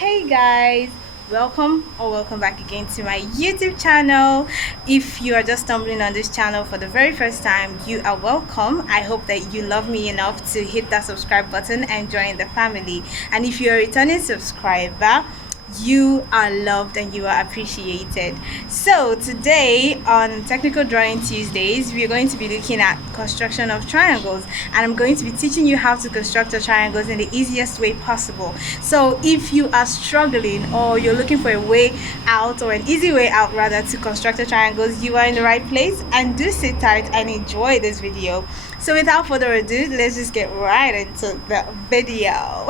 Hey guys, welcome back again to my YouTube channel. If you are just stumbling on this channel for the very first time, you are welcome. I hope that you love me enough to hit that subscribe button and join the family. And if you're a returning subscriber, you are loved and you are appreciated. So today on Technical Drawing Tuesdays, we're going to be looking at construction of triangles, and I'm going to be teaching you how to construct the triangles in the easiest way possible. So if you are struggling or you're looking for a way out, or an easy way out rather, to construct the triangles, you are in the right place. And do sit tight and enjoy this video. So without further ado, let's just get right into the video.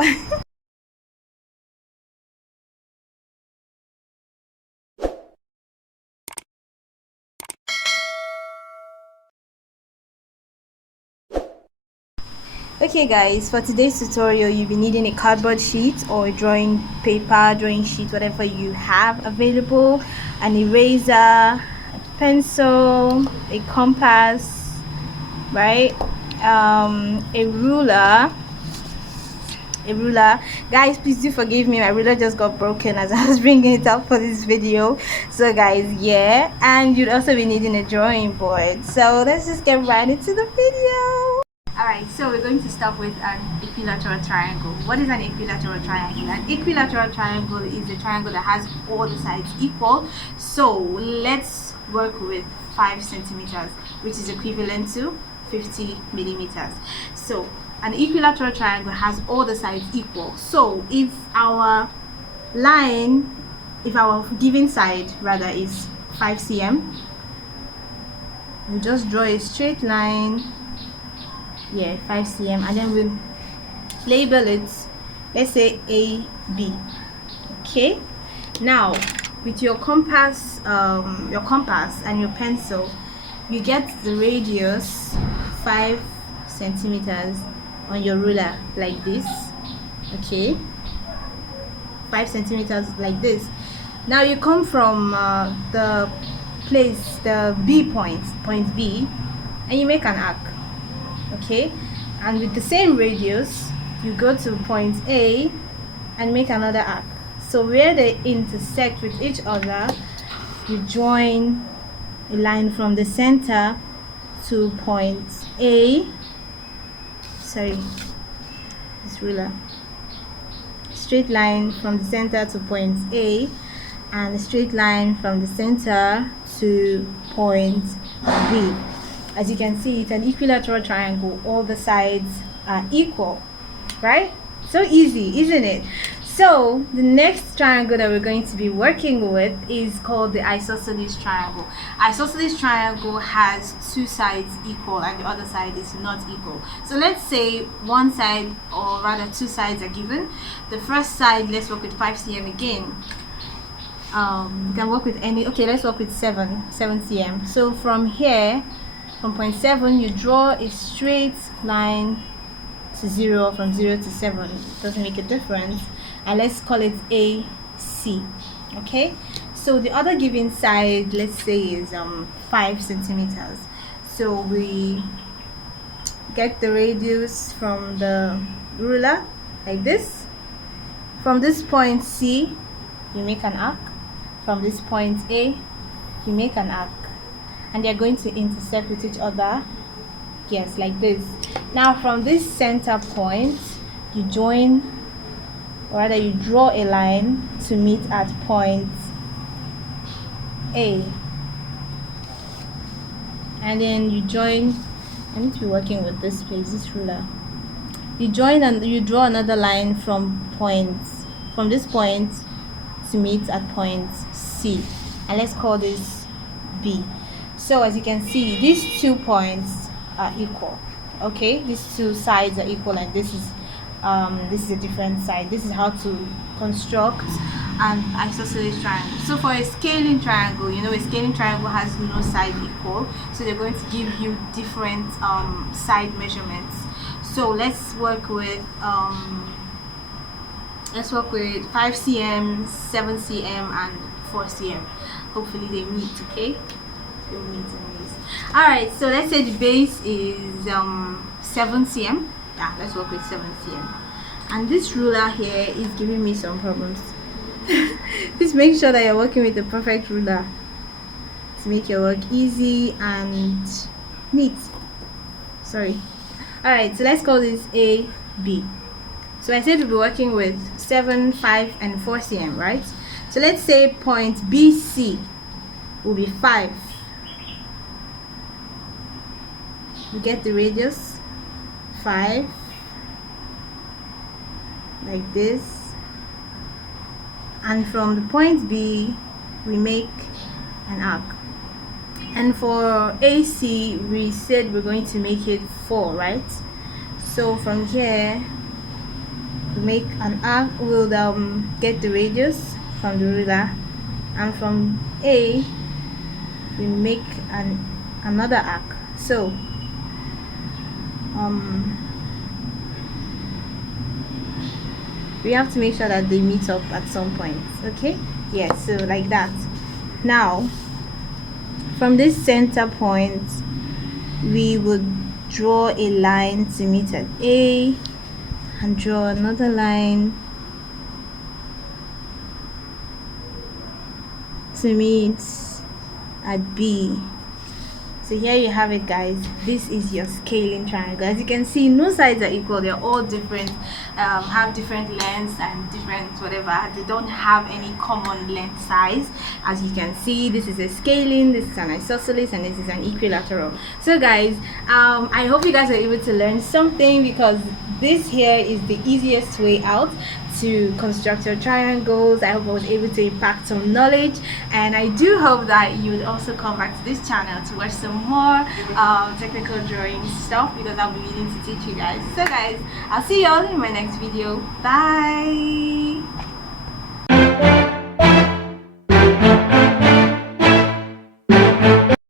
Okay guys, for today's tutorial you'll be needing a cardboard sheet or a drawing paper, drawing sheet, whatever you have available, an eraser, a pencil, a compass, right, a ruler. Guys, please do forgive me, my ruler just got broken as I was bringing it up for this video. So guys, yeah, and you'd also be needing a drawing board. So let's just get right into the video. Alright, so we're going to start with an equilateral triangle. What is an equilateral triangle? An equilateral triangle is a triangle that has all the sides equal. So let's work with 5 centimeters, which is equivalent to 50 millimeters. So an equilateral triangle has all the sides equal. So if our given side rather is 5 cm, we just draw a straight line. 5 cm, and then we'll label it, let's say AB. Okay, now with your compass and your pencil, you get the radius 5 centimeters on your ruler like this. Okay, 5 centimeters like this. Now you come from the B point B, and you make an arc. Okay, and with the same radius you go to point A and make another arc. So where they intersect with each other, you join a line from the center to point A. This ruler, straight line from the center to point A, and a straight line from the center to point B. As you can see, it's an equilateral triangle. All the sides are equal, right? So easy, isn't it? So the next triangle that we're going to be working with is called the isosceles triangle. Isosceles triangle has 2 sides equal and the other side is not equal. So let's say one side, or rather 2 sides, are given. The first side, let's work with 5 cm again. You can work with any. Okay, let's work with 7 cm. So from here, from point 7, you draw a straight line to 0, from 0 to 7. It doesn't make a difference. And let's call it AC. Okay, so the other given side, let's say, is 5 centimeters. So we get the radius from the ruler like this. From this point C, you make an arc. From this point A, you make an arc, and they're going to intersect with each other, yes, like this. Now from this center point, you join, or rather you draw a line to meet at point A, and then you join. I need to be working with this this ruler. You join and you draw another line from this point to meet at point C, and let's call this B. So as you can see, these 2 points are equal. Okay, these 2 sides are equal, and this is a different side. This is how to construct an isosceles triangle. So for a scaling triangle, a scaling triangle has no side equal, so they're going to give you different side measurements. So let's work with 5 cm, 7 cm, and 4 cm. Hopefully they meet. Okay, alright, so let's say the base is 7 cm. Let's work with 7 cm, and this ruler here is giving me some problems. Please make sure that you're working with the perfect ruler to make your work easy and neat. Sorry. Alright, so let's call this A, B. So I said we'll be working with 7, 5, and 4 cm, right? So let's say point BC will be 5. We get the radius 5, like this, and from the point B we make an arc. And for AC we said we're going to make it 4, right? So from here we make an arc. We'll get the radius from the ruler, and from A we make another arc. So we have to make sure that they meet up at some point. Okay, yes, so like that. Now from this center point we would draw a line to meet at A and draw another line to meet at B. So here you have it, guys. This is your scaling triangle. As you can see, no sides are equal. They're all different, have different lengths and different whatever. They don't have any common length size. As you can see, this is a scaling, this is an isosceles, and this is an equilateral. So guys, I hope you guys are able to learn something, because this here is the easiest way out to construct your triangles. I hope I was able to impact some knowledge, and I do hope that you would also come back to this channel to watch some more technical drawing stuff, because I'll be willing to teach you guys. So guys, I'll see you all in my next video. Bye.